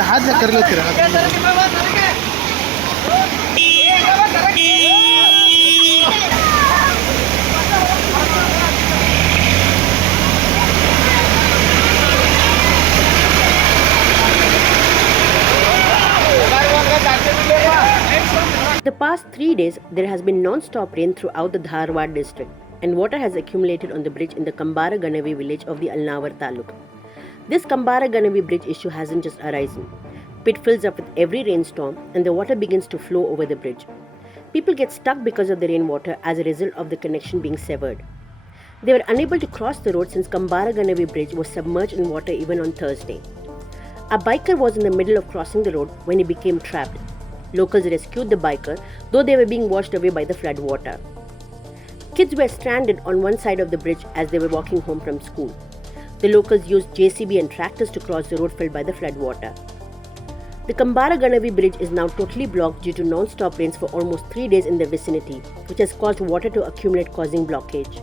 हाथ में कर लो तेरा हाथ The past 3 days, there has been non-stop rain throughout the Dharwad district, and water has accumulated on the bridge in the Kambarganavi village of the Alnavar Taluk. This Kambarganavi bridge issue hasn't just arisen. Pit fills up with every rainstorm, and the water begins to flow over the bridge. People get stuck because of the rainwater as a result of the connection being severed. They were unable to cross the road since Kambarganavi bridge was submerged in water even on Thursday. A biker was in the middle of crossing the road when he became trapped. Locals rescued the biker, though they were being washed away by the flood water. Kids were stranded on one side of the bridge as they were walking home from school. The locals used JCB and tractors to cross the road filled by the flood water. The Kambarganavi bridge is now totally blocked due to non-stop rains for almost 3 days in the vicinity, which has caused water to accumulate, causing blockage.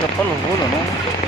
चप्पल बोलो ना